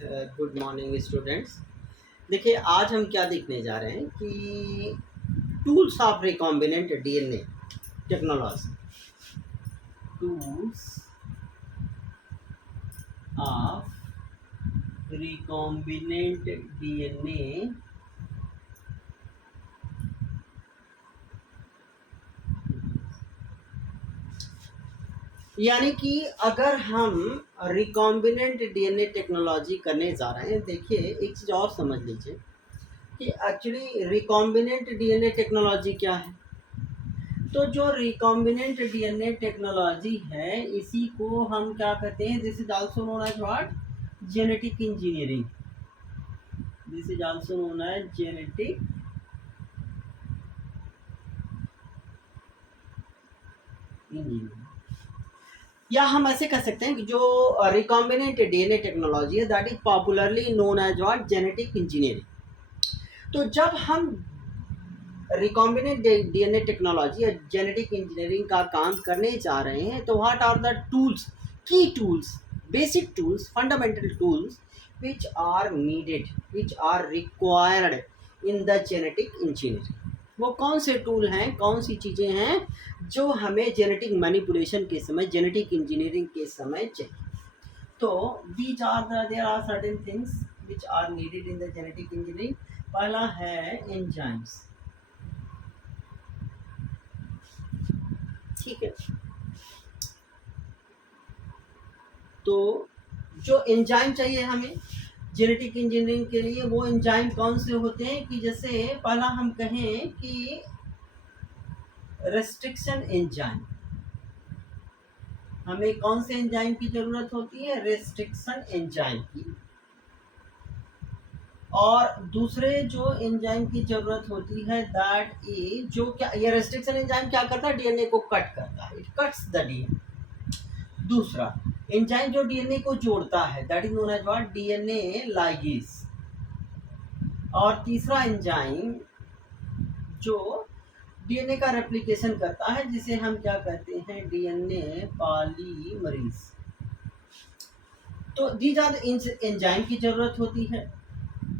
Good morning students. देखिए आज हम क्या देखने जा रहे हैं कि tools of recombinant DNA technology. Tools of recombinant DNA यानी कि अगर हम रिकॉम्बिनेंट डीएनए टेक्नोलॉजी करने जा रहे हैं, देखिए एक चीज़ और समझ लीजिए कि एक्चुअली रिकॉम्बिनेंट डीएनए टेक्नोलॉजी क्या है। तो जो रिकॉम्बिनेंट डीएनए टेक्नोलॉजी है, इसी को हम क्या कहते हैं, this is also known as what, genetic engineering. This is also known as genetic engineering. या हम ऐसे कह सकते हैं कि जो रिकॉम्बिनेंट डीएनए टेक्नोलॉजी है, that is popularly known as what, genetic engineering. तो जब हम रिकॉम्बिनेंट डीएनए टेक्नोलॉजी या जेनेटिक इंजीनियरिंग का काम करने जा रहे हैं, तो व्हाट आर द टूल्स, की tools, basic tools, fundamental tools which are needed, which are required in the genetic engineering। वो कौन से टूल हैं, कौन सी चीज़ें हैं जो हमें जेनेटिक मैनिपुलेशन के समय, जेनेटिक इंजीनियरिंग के समय चाहिए। तो these are the, there are certain things which are needed in the genetic engineering। पहला है एंजाइम्स। ठीक है, तो जो एंजाइम चाहिए हमें जेनेटिक इंजीनियरिंग के लिए, वो एंजाइम कौन से होते हैं कि जैसे पहला हम कहें कि रेस्ट्रिक्शन एंजाइम। हमें कौन से एंजाइम की जरूरत होती है, रेस्ट्रिक्शन एंजाइम की। और दूसरे जो एंजाइम की जरूरत होती है, दैट इज, जो क्या, ये रेस्ट्रिक्शन एंजाइम क्या करता है, डीएनए को कट करता है, इट कट्स द डीएनए। दूसरा एंजाइम जो डीएनए को जोड़ता है, that is known as what, DNA ligase. और तीसरा एंजाइम जो डीएनए का रेप्लिकेशन करता है, जिसे हम क्या कहते हैं, डीएनए पॉलीमरेज। तो दीज आर एंजाइम की जरूरत होती है।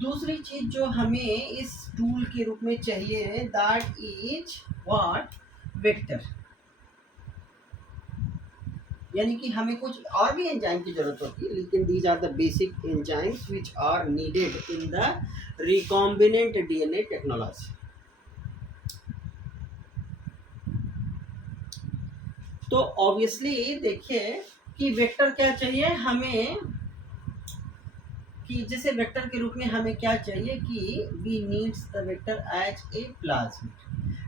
दूसरी चीज जो हमें इस टूल के रूप में चाहिए, दैट इज व्हाट, वेक्टर। यानी कि हमें कुछ और भी एंजाइम की जरूरत होती है, लेकिन these are the basic enzymes which are needed in the recombinant DNA technology. तो ऑब्वियसली देखिए कि वेक्टर क्या चाहिए हमें, कि जैसे वेक्टर के रूप में हमें क्या चाहिए कि we needs the vector as a plasmid.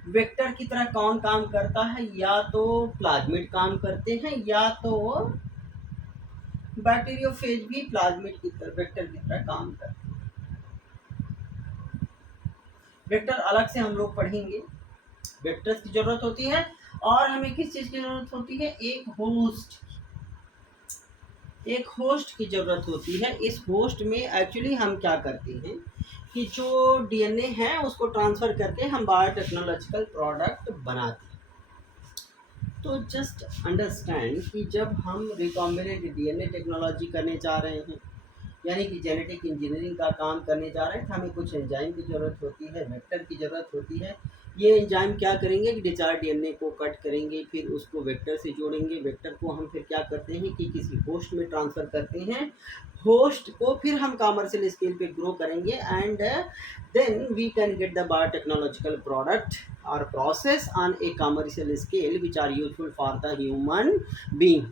Vector की तरह कौन काम करता है, या तो प्लाज्मिड काम करते हैं, या तो बैक्टीरियोफेज भी प्लाज्मिड की तरह, वेक्टर की तरह काम करते हैं। वेक्टर अलग से हम लोग पढ़ेंगे। वेक्टर्स की जरूरत होती है, और हमें किस चीज की जरूरत होती है, एक होस्ट, एक होस्ट की ज़रूरत होती है। इस होस्ट में एक्चुअली हम क्या करते हैं कि जो डीएनए है उसको ट्रांसफ़र करके हम बायोटेक्नोलॉजिकल प्रोडक्ट बनाते हैं। तो जस्ट अंडरस्टैंड कि जब हम रिकॉम्बिनेंट डीएनए टेक्नोलॉजी करने जा रहे हैं, यानी कि जेनेटिक इंजीनियरिंग का काम करने जा रहे हैं, तो हमें कुछ एंजाइम की ज़रूरत होती है, वेक्टर की ज़रूरत होती है। ये एंजाइम क्या करेंगे कि डिजायर डीएनए को कट करेंगे, फिर उसको वेक्टर से जोड़ेंगे। वेक्टर को हम फिर क्या करते हैं कि किसी होस्ट में ट्रांसफ़र करते हैं। होस्ट को फिर हम कमर्शियल स्केल पे ग्रो करेंगे, and then we can get the biotechnological product और process on a commercial scale which are useful for the human being.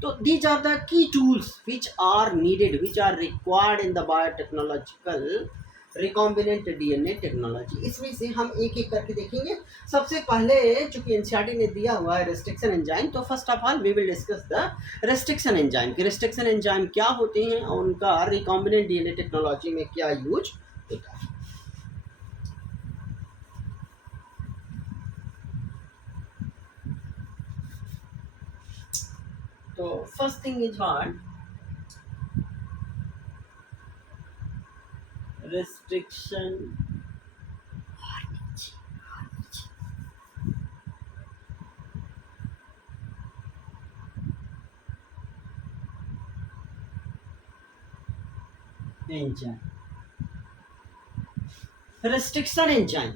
So these are the key tools which are needed, which are required in the biotechnological recombinant DNA technology. इसमें से हम एक एक करके देखेंगे। सबसे पहले चूंकि एनसीईआरटी ने दिया हुआ है रेस्ट्रिक्शन एंजाइम, तो first of all we will discuss the restriction enzyme कि रेस्ट्रिक्शन एंजाइम क्या होते हैं और उनका रिकॉम्बिनेंट डीएनए टेक्नोलॉजी में क्या यूज होता है। तो first thing is what, restriction enzyme, restriction enzyme.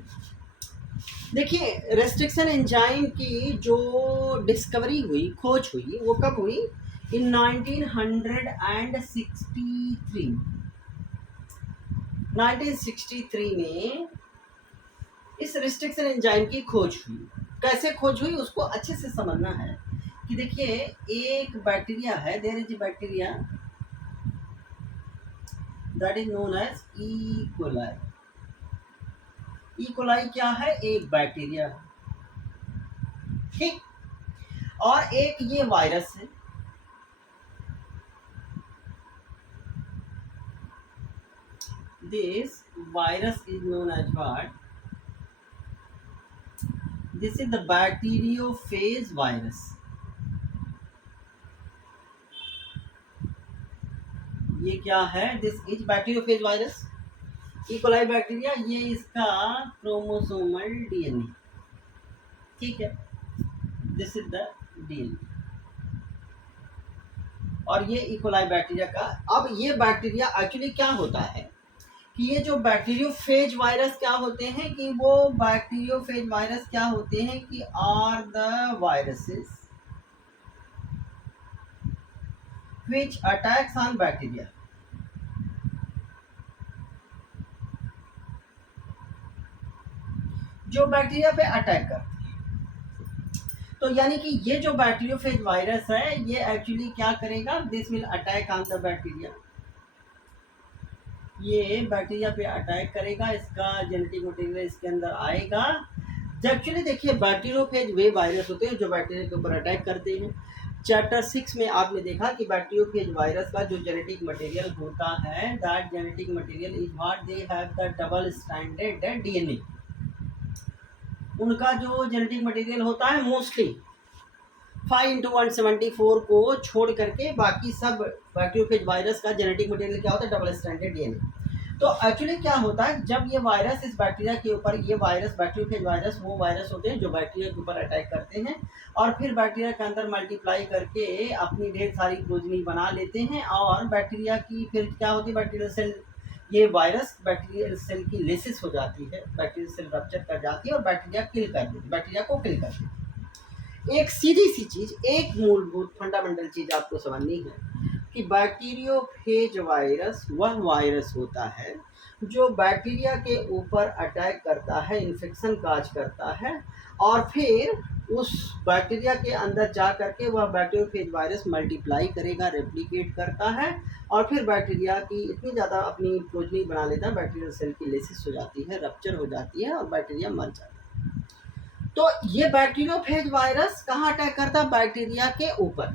देखिए रेस्ट्रिक्शन एंजाइम की जो डिस्कवरी हुई, खोज हुई, वो कब हुई? इन 1963। 1963 में इस रेस्ट्रिक्शन एंजाइम की खोज हुई। कैसे खोज हुई उसको अच्छे से समझना है कि देखिए एक बैक्टीरिया है, there is bacteria that is known as E coli. E coli क्या है? एक बैक्टीरिया, ठीक। और एक ये वायरस है, this virus is known as what? This is the bacteriophage virus. ये क्या है? This is bacteriophage virus, E coli bacteria. ये इसका क्रोमोसोमल डीएनए, ठीक है, दिस इज द डीएनए। और ये ई कोलाई बैक्टीरिया का, अब ये बैक्टीरिया एक्चुअली क्या होता है कि ये जो बैक्टीरियोफेज वायरस क्या होते हैं कि वो बैक्टीरियोफेज वायरस क्या होते हैं कि are the viruses which attacks on bacteria। जो बैक्टीरिया पे अटैक करते हैं। तो यानी कि ये जो बैक्टीरियोफेज वायरस है ये एक्चुअली क्या करेगा? This will attack on the bacteria. ये बैक्टीरिया पे अटैक करेगा, इसका जेनेटिक मटेरियल इसके अंदर आएगा। एक्चुअली देखिए बैक्टीरियोफेज वे वायरस होते हैं जो बैक्टीरिया के ऊपर अटैक करते हैं। चैप्टर 6 में आपने देखा कि बैक्टीरियोफेज वायरस का जो जेनेटिक मटेरियल होता है, that genetic material is what they have the double stranded DNA. उनका जो जेनेटिक मटेरियल होता है मोस्टली 5x174 को छोड़ करके बाकी सब बैक्टीरियोफेज वायरस का जेनेटिक मटेरियल क्या होता है? Double stranded DNA. तो एक्चुअली क्या होता है जब ये वायरस इस बैक्टीरिया के ऊपर, ये वायरस बैक्टीरियोफेज वायरस वो वायरस होते हैं जो बैक्टीरिया के ऊपर अटैक करते हैं और फिर बैक्टीरिया के अंदर मल्टीप्लाई करके अपनी ढेर सारी प्रोजनी बना लेते हैं। और बैक्टीरिया की फिर क्या होती है? बैक्टीरियल सेल, ये वायरस बैक्टीरियल सेल की लेसिस हो जाती है, बैक्टीरियल सेल रप्चर कर जाती है और बैक्टीरिया किल कर देती है, बैक्टीरिया को किल कर देती है। एक सीधी सी चीज, एक मूलभूत फंडामेंटल चीज आपको समझनी है कि बैक्टीरियोफेज वायरस वह वायरस होता है जो बैक्टीरिया के ऊपर अटैक करता है, इन्फेक्शन काज करता है और फिर उस बैक्टीरिया के अंदर जा करके वह बैक्टीरियोफेज वायरस मल्टीप्लाई करेगा, रेप्लिकेट करता है और फिर बैक्टीरिया की इतनी ज़्यादा अपनी प्रोजनी बना लेता है, बैक्टीरियल सेल की लेसिस हो जाती है, रप्चर हो जाती है और बैक्टीरिया मर जाता है। तो ये बैक्टीरियोफेज वायरस कहाँ अटैक करता है? बैक्टीरिया के ऊपर,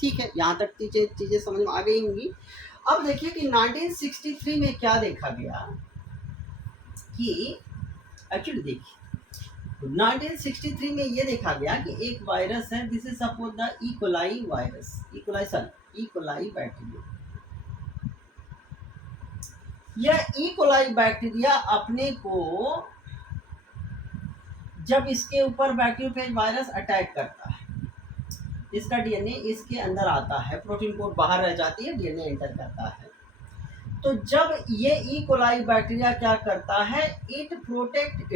ठीक है। यहाँ तक चीजें समझ में आ गई होंगी। अब देखिए कि 1963 में क्या देखा गया कि एक्चुअली देखिए 1963 में ये देखा गया कि एक वायरस है, this is suppose the E coli virus, E coli bacteria. यह ई कोलाई बैक्टीरिया अपने को जब इसके ऊपर बैक्टीरियोफेज वायरस अटैक करता है, इसका डीएनए इसके अंदर आता है, प्रोटीन कोड बाहर रह जाती है, डीएनए एंटर करता है। तो जब ये ई कोलाई बैक्टीरिया क्या करता है? It protect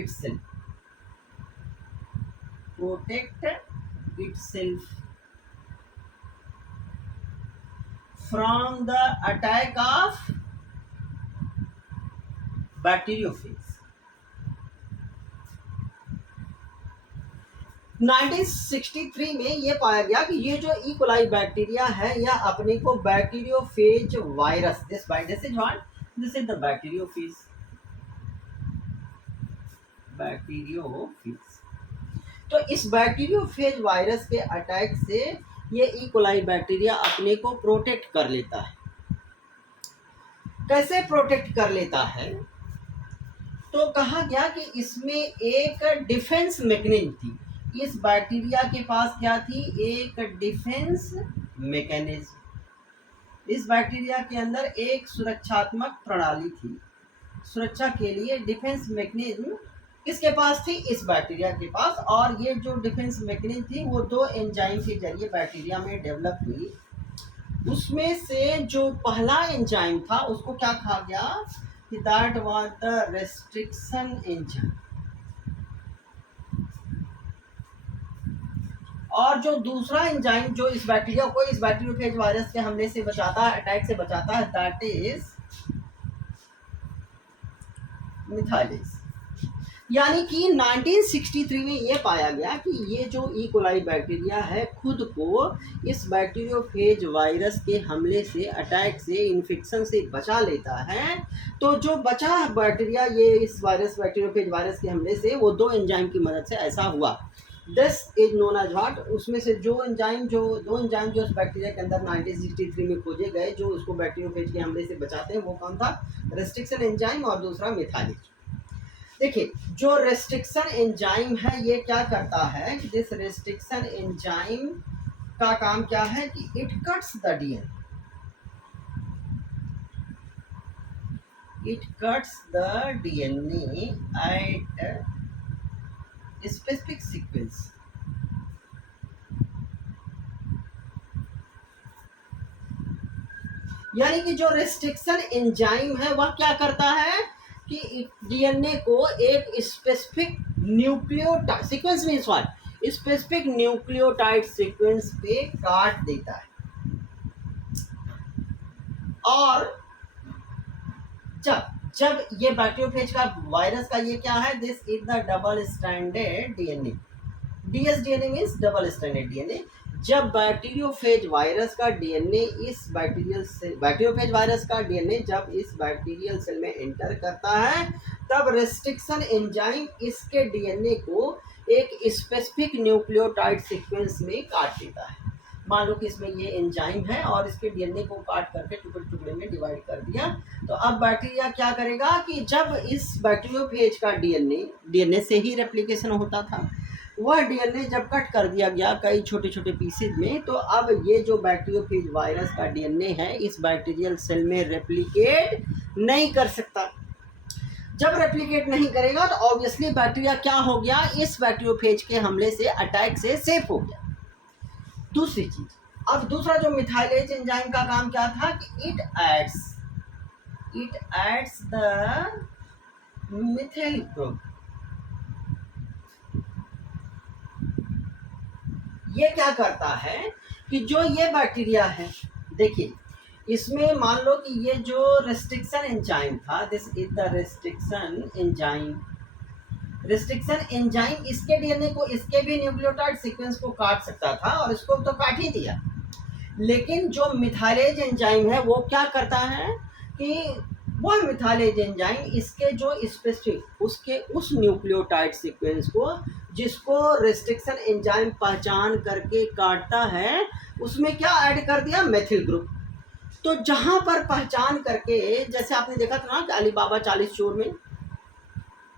itself from the attack of bacteriophage. 1963 में ये पाया गया कि ये जो ई कोलाई बैक्टीरिया है यह अपने को bacteriophage virus, this is the bacteriophage. तो इस बैक्टीरियोफेज वायरस के अटैक से ये ई कोलाई बैक्टीरिया अपने को प्रोटेक्ट कर लेता है। कैसे प्रोटेक्ट कर लेता है? तो कहा गया कि इसमें एक डिफेंस मैकेनिज्म थी। इस बैक्टीरिया के पास क्या थी? एक डिफेंस मैकेनिज्म। इस बैक्टीरिया के अंदर एक सुरक्षात्मक प्रणाली थी, सुरक्षा के लिए डिफेंस मैकेनिज्म किसके पास थी? इस बैक्टीरिया के पास। और ये जो डिफेंस मैकेनिज्म थी वो दो एंजाइम के जरिए बैक्टीरिया में डेवलप हुई। उसमें से जो पहला एंजाइम था उसको क्या कहा गया कि that was the restriction enzyme, और जो दूसरा एंजाइम जो इस बैक्टीरिया को इस बैक्टीरियोफेज वायरस के हमले से बचाता है, अटैक से बचाता है, दैट इज मिथाइलेज। यानी कि 1963 में ये पाया गया कि ये जो ई कोलाई बैक्टीरिया है खुद को इस बैक्टीरियोफेज वायरस के हमले से, अटैक से, इन्फेक्शन से बचा लेता है। तो जो बचा बैक्टीरिया ये इस वायरस बैक्टीरियोफेज वायरस के हमले से, वो दो एंजाइम की मदद से ऐसा हुआ। This is known as what, उसमें से दो एंजाइम जो उस बैक्टीरिया के अंदर 1963 में खोजे गए जो उसको बैक्टीरियोफेज के हमले से बचाते हैं, वो कौन था? रेस्ट्रिक्शन एंजाइम और दूसरा मिथाइलेज। देखिए जो रेस्ट्रिक्शन एंजाइम है ये क्या करता है कि दिस रेस्ट्रिक्शन एंजाइम का काम क्या है कि it cuts the DNA, it cuts the DNA at specific sequence. यानी कि जो रेस्ट्रिक्शन एंजाइम है वह क्या करता है कि डीएनए को एक स्पेसिफिक न्यूक्लियोटाइड सीक्वेंस में स्पेसिफिक न्यूक्लियोटाइड सीक्वेंस पे काट देता है। और जब ये बैक्टीरियोफेज का वायरस का ये क्या है, this is the double stranded DNA, dsDNA means double stranded DNA. जब बैक्टीरियोफेज वायरस का डीएनए इस बैक्टीरियोफेज वायरस का डीएनए जब इस बैक्टीरियल सेल में एंटर करता है, तब रेस्ट्रिक्शन एंजाइम इसके डीएनए को एक स्पेसिफिक न्यूक्लियोटाइड सीक्वेंस में काट देता है। मान लो कि इसमें ये एंजाइम है और इसके डीएनए को काट करके टुकड़े टुकड़े में डिवाइड कर दिया। तो अब बैक्टीरिया क्या करेगा कि जब इस बैक्टीरियोफेज का डीएनए से ही रेप्लिकेशन होता था, वह डीएनए जब कट कर दिया गया कई छोटे छोटे पीसेज में, तो अब ये जो बैक्टीरियोफेज वायरस का डीएनए है इस बैक्टीरियल सेल में रेप्लिकेट नहीं कर सकता। जब रेप्लिकेट नहीं करेगा तो ऑब्वियसली बैक्टीरिया क्या हो गया, इस बैक्टीरियोफेज के हमले से, अटैक से सेफ हो गया। दूसरी चीज, अब दूसरा जो मिथाइलेज एंजाइम का काम क्या था कि it adds the methyl group. ये क्या करता है कि जो ये बैक्टीरिया है, देखिए इसमें मान लो कि ये जो रेस्ट्रिक्शन एंजाइम था, this is the restriction enzyme इसके डीएनए को, इसके भी न्यूक्लियोटाइड सीक्वेंस को काट सकता था और इसको तो काट ही दिया। लेकिन जो मिथाइलेज एंजाइम है वो क्या करता है कि वह मिथाइलेज एंजाइम इसके जो स्पेसिफिक उसके उस न्यूक्लियोटाइड सीक्वेंस को जिसको रेस्ट्रिक्शन एंजाइम पहचान करके काटता है, उसमें क्या ऐड कर दिया, मेथिल ग्रुप। तो जहां पर पहचान करके, जैसे आपने देखा था ना कि अलीबाबा 40 चोर में,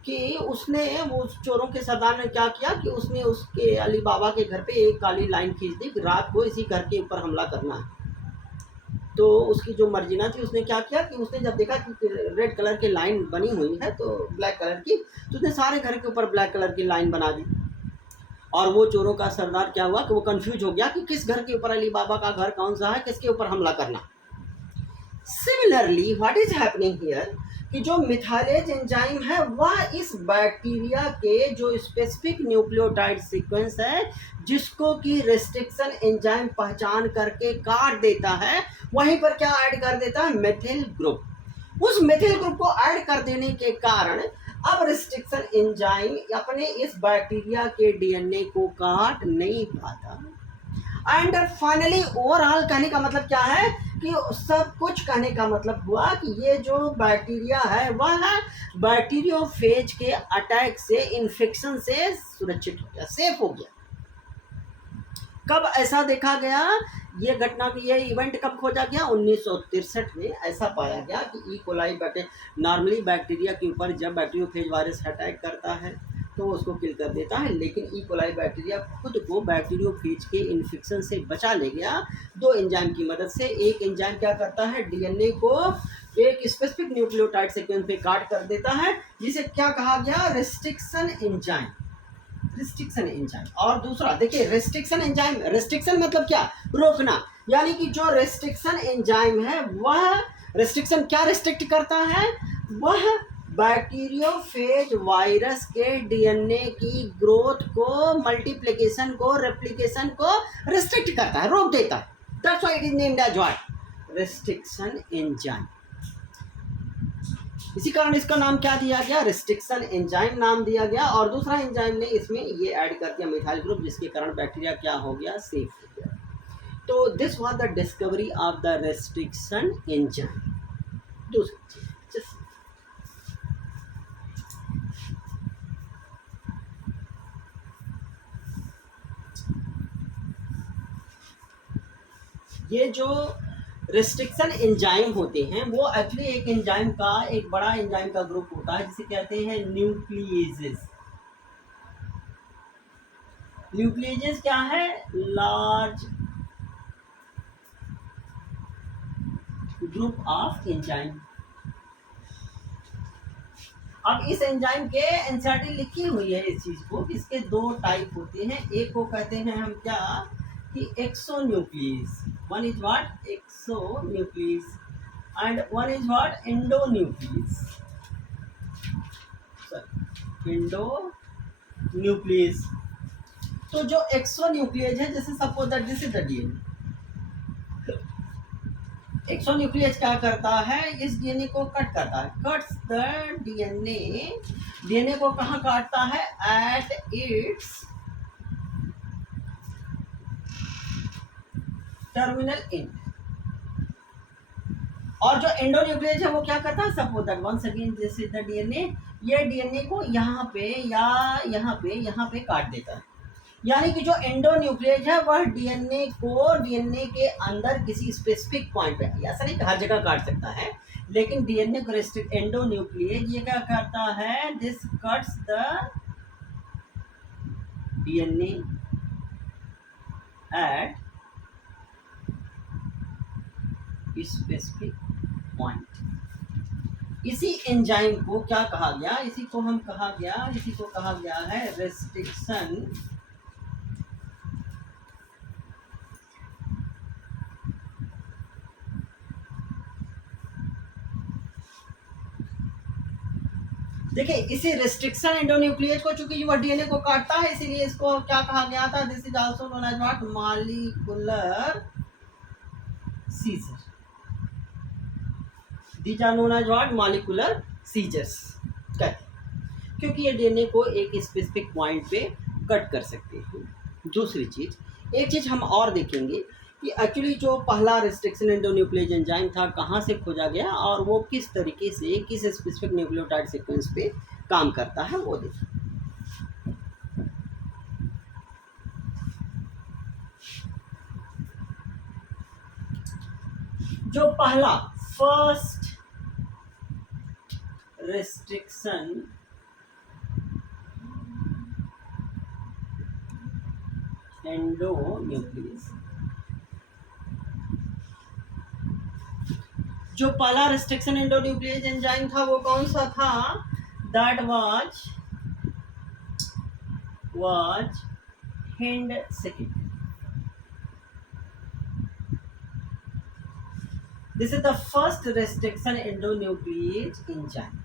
कि उसने वो चोरों के सरदार ने क्या किया कि उसने उसके अलीबाबा के घर पे एक काली लाइन खींच दी कि रात को इसी घर के ऊपर हमला करना है। तो उसकी जो मर्जिना थी उसने क्या किया कि उसने जब देखा कि रेड कलर की लाइन बनी हुई है तो ब्लैक कलर की, तो उसने सारे घर के ऊपर ब्लैक कलर की लाइन बना दी। और वो चोरों का सरदार क्या हुआ कि वो कंफ्यूज हो गया कि किस घर के ऊपर, अलीबाबा का घर कौन सा है, किसके ऊपर हमला करना। Similarly what is happening here कि जो मिथाइलेज एंजाइम है वह इस बैक्टीरिया के जो स्पेसिफिक न्यूक्लियोटाइड सीक्वेंस है जिसको कि रेस्ट्रिक्शन एंजाइम पहचान करके काट देता है, वहीं पर क्या ऐड कर देता है, मेथिल ग्रुप। उस मेथिल ग्रुप को ऐड कर देने के कारण अब रेस्ट्रिक्शन एंजाइम अपने इस बैक्टीरिया के डीएनए को काट नहीं पाता। एंड फाइनली ओवरऑल कहने का मतलब क्या है कि सब कुछ कहने का मतलब हुआ कि ये जो बैक्टीरिया है वह बैक्टीरियोफेज के अटैक से, इन्फेक्शन से सुरक्षित हो गया, सेफ हो गया। कब ऐसा देखा गया, ये घटना की ये इवेंट कब खोजा गया, 1963 में ऐसा पाया गया कि ई कोलाई नॉर्मली बैक्टीरिया के ऊपर जब बैक्टीरियोफेज वायरस अटैक करता है तो उसको किल कर देता है, लेकिन ई कोलाई बैक्टीरिया खुद को बैक्टीरियोफेज के इन्फेक्शन से बचा ले गया दो एंजाइम की मदद से। एक एंजाइम क्या करता है, डीएनए को एक स्पेसिफिक न्यूक्लियोटाइड सीक्वेंस पे काट कर देता है, जिसे क्या कहा गया, रेस्ट्रिक्शन एंजाइम। Restriction enzyme. और दूसरा देखिए रिस्ट्रिक्शन एंजाइम, रिस्ट्रिक्शन मतलब क्या, रोकना, यानी कि जो रिस्ट्रिक्शन एंजाइम है वह रिस्ट्रिक्शन क्या रिस्ट्रिक्ट करता है, वह बैक्टीरियोफेज वायरस के डीएनए की ग्रोथ को, मल्टीप्लिकेशन को, रेप्लिकेशन को रिस्ट्रिक्ट करता है, रोक देता है। That's why it is named as what, restriction enzyme. इसी कारण इसका नाम क्या दिया गया, रिस्ट्रिक्शन एंजाइम नाम दिया गया। और दूसरा एंजाइम ने इसमें ये ऐड कर दिया मिथाइल ग्रुप, जिसके कारण बैक्टीरिया क्या हो गया, सेफ हो गया। तो this was the discovery of the restriction enzyme. दूसरी चीज, ये जो रिस्ट्रिक्शन एंजाइम होते हैं वो एक्चुअली एक एंजाइम का, एक बड़ा एंजाइम का ग्रुप होता है जिसे कहते हैं न्यूक्लिएजेस। न्यूक्लिएजेस क्या है, लार्ज ग्रुप ऑफ एंजाइम। अब इस एंजाइम के एनसीईआरटी लिखी हुई है इस चीज को, इसके दो टाइप होते हैं। एक को कहते हैं हम क्या, कि exonuclease, one is what, exonuclease, and one is what, endonuclease, endonuclease. तो जो एक्सोन्यूक्लियस है, जैसे suppose that this is the DNA, exonuclease क्या करता है, इस डीएनए को कट करता है, कट्स द डीएनए, डीएनए को कहाँ काटता है, एट इट्स टर्मिनल एंड। और जो एंडोन्यूक्लियस है वो क्या करता है, suppose that once again this is the DNA, ये डीएनए को यहाँ पे या यहाँ पे काट देता है। यानी कि जो एंडोन्यूक्लियस है वह डीएनए को, डीएनए के अंदर किसी स्पेसिफिक पॉइंट पे, ऐसा नहीं कि हर जगह काट सकता है, लेकिन डीएनए को रेस्ट्रिक्ट, एंडोन्यूक्लियस ये क्या करता है, this cuts the DNA at specific point. इसी एंजाइम को क्या कहा गया, इसी को कहा गया है रेस्ट्रिक्शन देखिए इसी रिस्ट्रिक्शन एंडोन्यूक्लियस को, चूंकि वह डीएनए को काटता है, इसीलिए इसको क्या कहा गया था, this is also known as what, molecular scissor. These are known as what, molecular scissors, क्योंकि ये डीएनए को एक स्पेसिफिक पॉइंट पे कट कर सकते हैं। दूसरी चीज, एक चीज हम और देखेंगे कि एक्चुअली जो पहला रिस्ट्रिक्शन एंडोन्यूक्लियस एंजाइम था कहाँ से खोजा गया और वो किस तरीके से, किस स्पेसिफिक न्यूक्लियोटाइड सीक्वेंस पे काम करता है, वो देखिए। जो पहला फर्स्ट रिस्ट्रिक्शन एंडोन्यूक्लियस, जो पहला रिस्ट्रिक्शन एंडोन्यूक्लियस एंजाइम था वो कौन सा था, दैट वाज हिंडसेकिन। This is the first restriction endonuclease enzyme.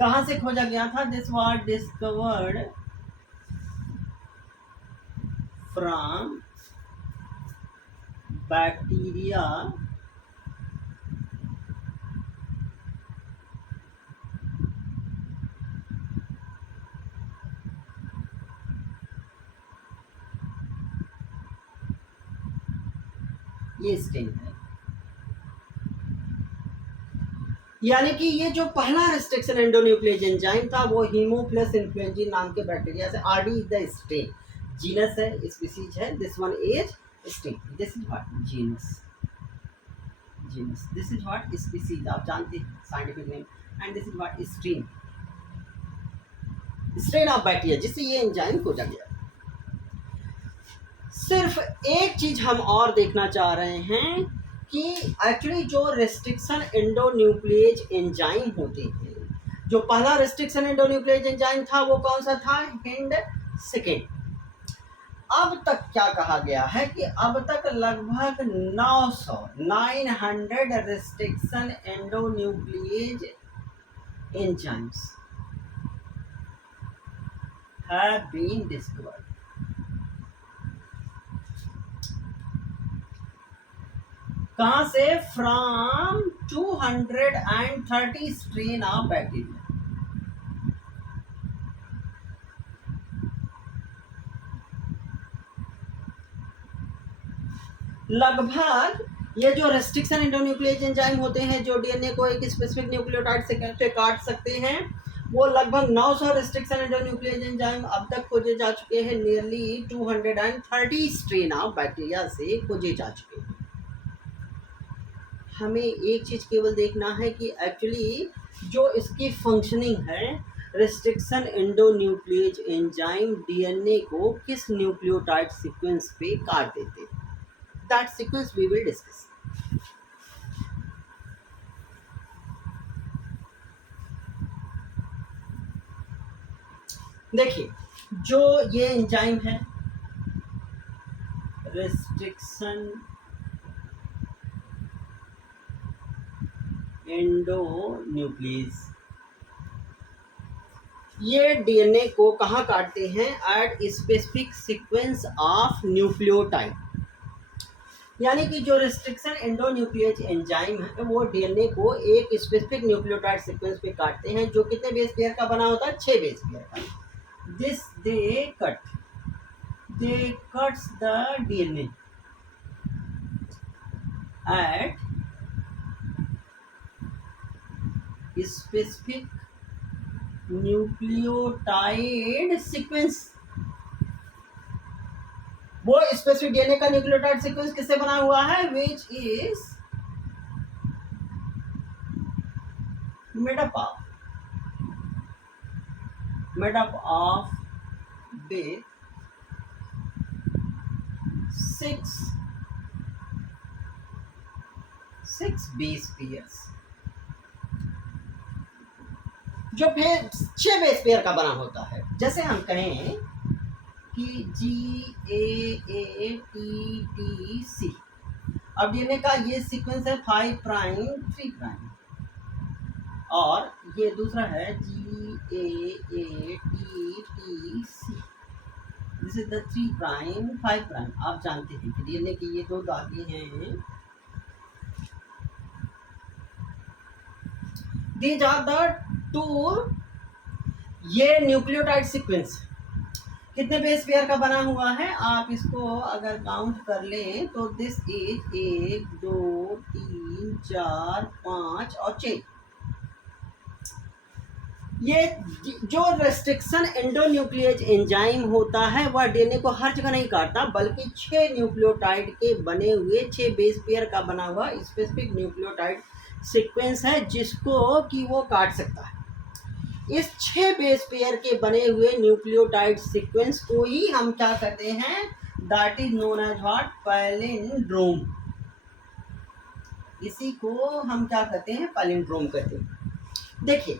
कहाँ से खोजा गया था, this was discovered from bacteria ये स्टेन है। यानी कि ये जो पहला रिस्ट्रिक्शन एंडोन्यूक्लियस एंजाइम था वो हीमोफिलस इन्फ्लुएंजा नाम के बैक्टीरिया से, RD is the strain, genus है, स्पीसीज है, this one is strain, this is what, genus, this is what, species, आप जानते हैं scientific name, and this is what, strain, strain of bacteria, जिससे ये एंजाइम खोजा गया। सिर्फ एक चीज हम और देखना चाह रहे हैं कि एक्चुअली जो रिस्ट्रिक्शन एंडोन्यूक्लियस एंजाइम होते हैं, जो पहला रिस्ट्रिक्शन एंडोन्यूक्लियस एंजाइम था वो कौन सा था, हिंड सेकेंड, अब तक क्या कहा गया है कि अब तक लगभग 900 restriction endonuclease enzymes have been discovered. कहां से? From 230 strain of bacteria. लगभग ये जो रेस्ट्रिक्शन एंडोन्यूक्लिएज एंजाइम होते हैं जो डीएनए को एक स्पेसिफिक न्यूक्लियोटाइड से काट सकते हैं, वो लगभग 900 रेस्ट्रिक्शन एंडोन्यूक्लिएज एंजाइम अब तक खोजे जा चुके हैं। नियरली 230 स्ट्रेन ऑफ बैक्टीरिया से खोजे जा चुके हैं। हमें एक चीज केवल देखना है कि एक्चुअली जो इसकी फंक्शनिंग है, रेस्ट्रिक्शन एंडोन्यूक्लिएज एंजाइम डीएनए को किस न्यूक्लियोटाइड सीक्वेंस पे काट देते हैं। That sequence we will discuss. देखिए, जो ये एंजाइम है रेस्ट्रिक्शन एंडोन्यूक्लिएज, ये डीएनए को कहाँ काटते हैं? At specific sequence of nucleotide. यानी कि जो रेस्ट्रिक्शन एंडोन्यूक्लिएज एंजाइम है वो डीएनए को एक स्पेसिफिक न्यूक्लियोटाइड सीक्वेंस पे काटते हैं जो कितने बेस पेयर का बना होता है? 6 बेस पेयर का। This they cuts the DNA at specific nucleotide sequence. वो स्पेसिफिक डीएनए का न्यूक्लियोटाइड सीक्वेंस किससे बना हुआ है? Which is made up of with 6 base pairs, जो फिर 6 बेस पेयर का बना होता है। जैसे हम कहें कि GAATTC, अब डीएनए का ये सीक्वेंस है 5 प्राइम 3 प्राइम, और ये दूसरा है GAATTC, this is the 3 prime 5 prime. आप जानते हैं कि डीएनए की ये दो धागे हैं, दीज आर द 2। ये न्यूक्लियोटाइड सीक्वेंस कितने बेस पेयर का बना हुआ है? आप इसको अगर काउंट कर लें तो दिस इज 1 2 3 4 5 और 6। ये जो रेस्ट्रिक्शन एंडोन्यूक्लिएज एंजाइम होता है वह डीएनए को हर जगह नहीं काटता, बल्कि 6 न्यूक्लियोटाइड के बने हुए 6 बेस पेयर का बना हुआ स्पेसिफिक न्यूक्लियोटाइड सीक्वेंस है जिसको कि वो काट सकता है। इस 6 बेस पेयर के बने हुए न्यूक्लियोटाइड सीक्वेंस को ही हम क्या कहते हैं? That is known as what? Palindrome. इसी को हम क्या कहते हैं? पैलिंड्रोम कहते हैं। देखिए,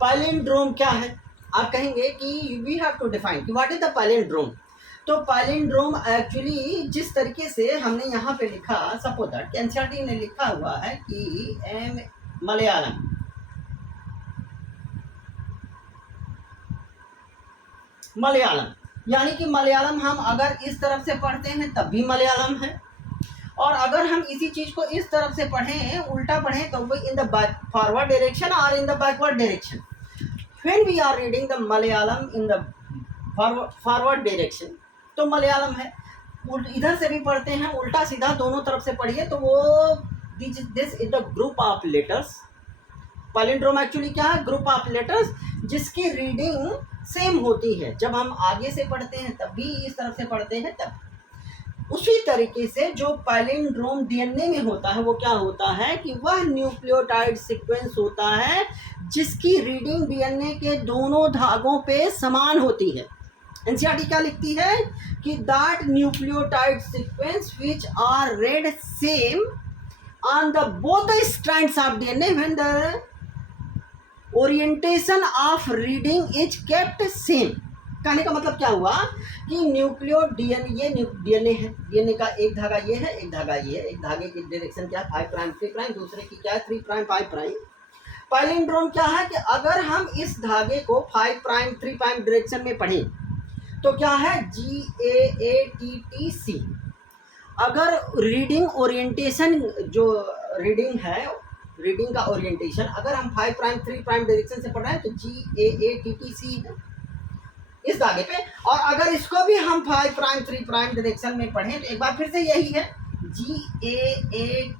पैलिंड्रोम क्या है? आप कहेंगे कि वी हैव टू डिफाइन कि व्हाट इज द पैलिंड्रोम। तो पैलिंड्रोम एक्चुअली जिस तरीके से हमने यहाँ पे लिखा, सपोज दैट एनसीईआरटी ने लिखा हुआ है कि मलयालम, यानी कि मलयालम हम अगर इस तरफ से पढ़ते हैं तब भी मलयालम है, और अगर हम इसी चीज को इस तरफ से पढ़ें, उल्टा पढ़ें, तो वो इन द फॉरवर्ड डायरेक्शन और in the backward direction. When we are reading the Malayalam in the forward direction तो मलयालम है। इधर से भी पढ़ते हैं, उल्टा सीधा दोनों तरफ से पढ़िए तो वो this is the group of letters. Palindrome actually क्या है? ग्रुप ऑफ लेटर्स जिसकी रीडिंग सेम होती है। जब हम आगे से पढ़ते हैं तब भी इस तरफ से पढ़ते हैं तब। उसी तरीके से जो पैलिंड्रोम डीएनए में होता है वो क्या होता है कि वह न्यूक्लियोटाइड सीक्वेंस होता है जिसकी रीडिंग डीएनए के दोनों धागों पे समान होती है। एनसीईआरटी क्या लिखती है कि that nucleotide sequence which are read same on the both strands of DNA when the orientation of reading is kept same। कहने का मतलब क्या हुआ कि न्यूक्लियो डीएनए, ये डीएनए है, डीएनए का एक धागा ये है, एक धागा ये है, एक धागे की डायरेक्शन क्या है 5 प्राइम 3 प्राइम, दूसरे की क्या है 3 प्राइम 5 प्राइम। पैलिंड्रोम क्या है कि अगर हम इस धागे को 5 प्राइम 3 प्राइम डायरेक्शन में पढ़ें तो क्या है GAATTC। अगर रीडिंग ओरिएंटेशन जो रीडिंग है, रीडिंग का ओरिएंटेशन अगर हम 5 प्राइम 3 प्राइम डायरेक्शन से पढ़ रहे हैं तो GAATTC है इस धागे पे, और अगर इसको भी हम 5 प्राइम 3 प्राइम डायरेक्शन में पढ़ें तो एक बार फिर से यही है GAATTC।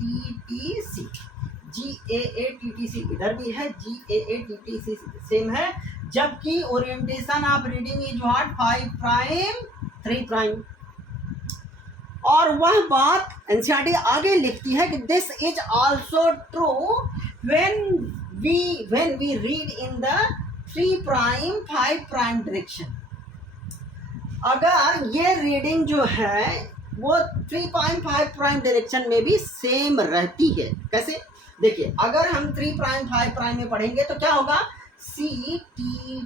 GAATTC इधर भी है, GAATTC सेम है, जबकि orientation of reading is what 5 prime 3 prime. और वह बात एनसीईआरटी आगे लिखती है कि this is also true when we read in the 3 prime 5 prime direction. अगर ये रीडिंग जो है वो 3 प्राइम 5 प्राइम डायरेक्शन में भी सेम रहती है। कैसे? देखिए, अगर हम 3 प्राइम 5 प्राइम में पढ़ेंगे तो क्या होगा CTTAAG,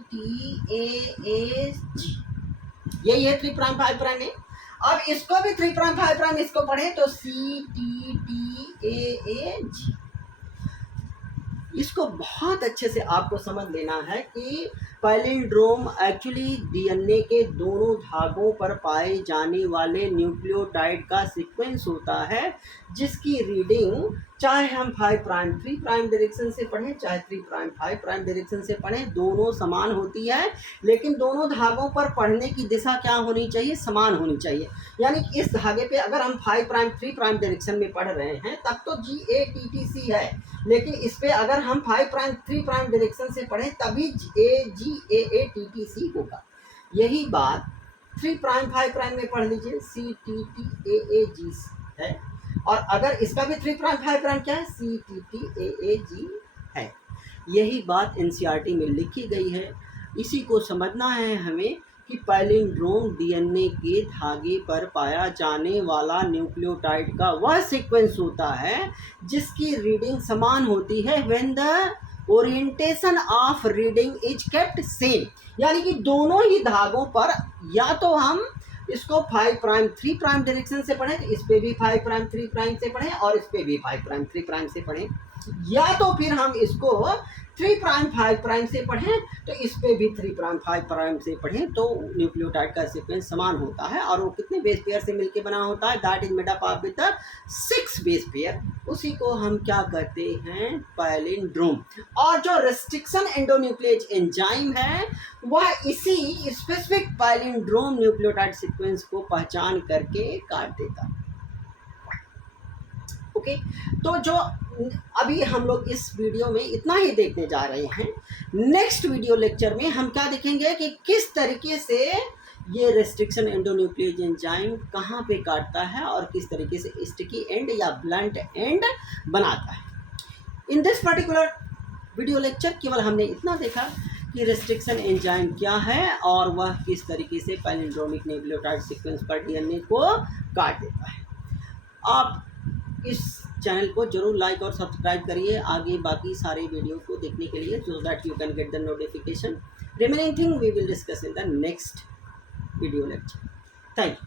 यही है 3 प्राइम 5 प्राइम में। अब इसको भी 3 प्राइम 5 प्राइम इसको पढ़े तो CTTAAG। इसको बहुत अच्छे से आपको समझ लेना है कि पैलिंड्रोम एक्चुअली डीएनए के दोनों धागों पर पाए जाने वाले न्यूक्लियोटाइड का सीक्वेंस होता है, जिसकी रीडिंग चाहे हम 5 प्राइम 3 प्राइम डायरेक्शन से पढ़ें चाहे 3 प्राइम 5 प्राइम डायरेक्शन से पढ़ें, दोनों समान होती है। लेकिन दोनों धागों पर पढ़ने की दिशा क्या होनी चाहिए? समान होनी चाहिए। यानी कि इस धागे पे अगर हम 5 प्राइम 3 प्राइम डायरेक्शन में पढ़ रहे हैं तब तो GATTC है, लेकिन इस पे अगर हम 5 प्राइम 3 प्राइम डायरेक्शन से पढ़ें तभी GAATTC होगा। यही बात 3 प्राइम 5 प्राइम में पढ़ लीजिए CTTAAG है, और अगर इसका भी 3 प्राइम 5 प्राइम क्या है CTTAAG है। यही बात एनसीईआरटी में लिखी गई है। इसी को समझना है हमें कि पैलिंड्रोम डीएनए के धागे पर पाया जाने वाला न्यूक्लियोटाइड का वह सीक्वेंस होता है जिसकी रीडिंग समान होती है when the orientation of reading is kept same. यानी कि दोनों ही धागों पर या तो हम इसको 5 प्राइम 3 प्राइम डायरेक्शन से पढ़ें तो इस पे भी 5 प्राइम 3 प्राइम से पढ़ें और इस पे भी 5 प्राइम 3 प्राइम से पढ़ें, या तो फिर हम इसको 3 प्राइम 5 प्राइम से पढ़ें तो इस पे भी 3 प्राइम 5 प्राइम से पढ़ें, तो न्यूक्लियोटाइड का सीक्वेंस समान होता है। और वो कितने बेस पेयर से मिलके बना होता है? That is made up of with 6 base pair. उसी को हम क्या कहते हैं? पैलिंड्रोम। और जो रेस्ट्रिक्शन एंडोन्यूक्लियेज एंजाइम है वह इसी स्पेसिफिक पैलिंड्रोम न्यूक्लियोटाइड सीक्वेंस को पहचान करके काट देता है। ओके, तो जो अभी हम लोग इस वीडियो में इतना ही देखने जा रहे हैं। नेक्स्ट वीडियो लेक्चर में हम क्या देखेंगे कि किस तरीके से ये रेस्ट्रिक्शन एंडोन्यूक्लियेज एंजाइम कहाँ पे काटता है और किस तरीके से स्टिकी एंड या ब्लंट एंड बनाता है। In this particular video lecture केवल हमने इतना देखा कि रेस्ट्रिक्शन एंजाइम क्या है और वह किस तरीके से पैलिंड्रोमिक न्यूक्लियोटाइड सीक्वेंस पर डीएनए को काट देता है। आप इस चैनल को जरूर लाइक और सब्सक्राइब करिए आगे बाकी सारे वीडियो को देखने के लिए, so that you can get the notification. Remaining thing we will discuss in the next video lecture. Thank you.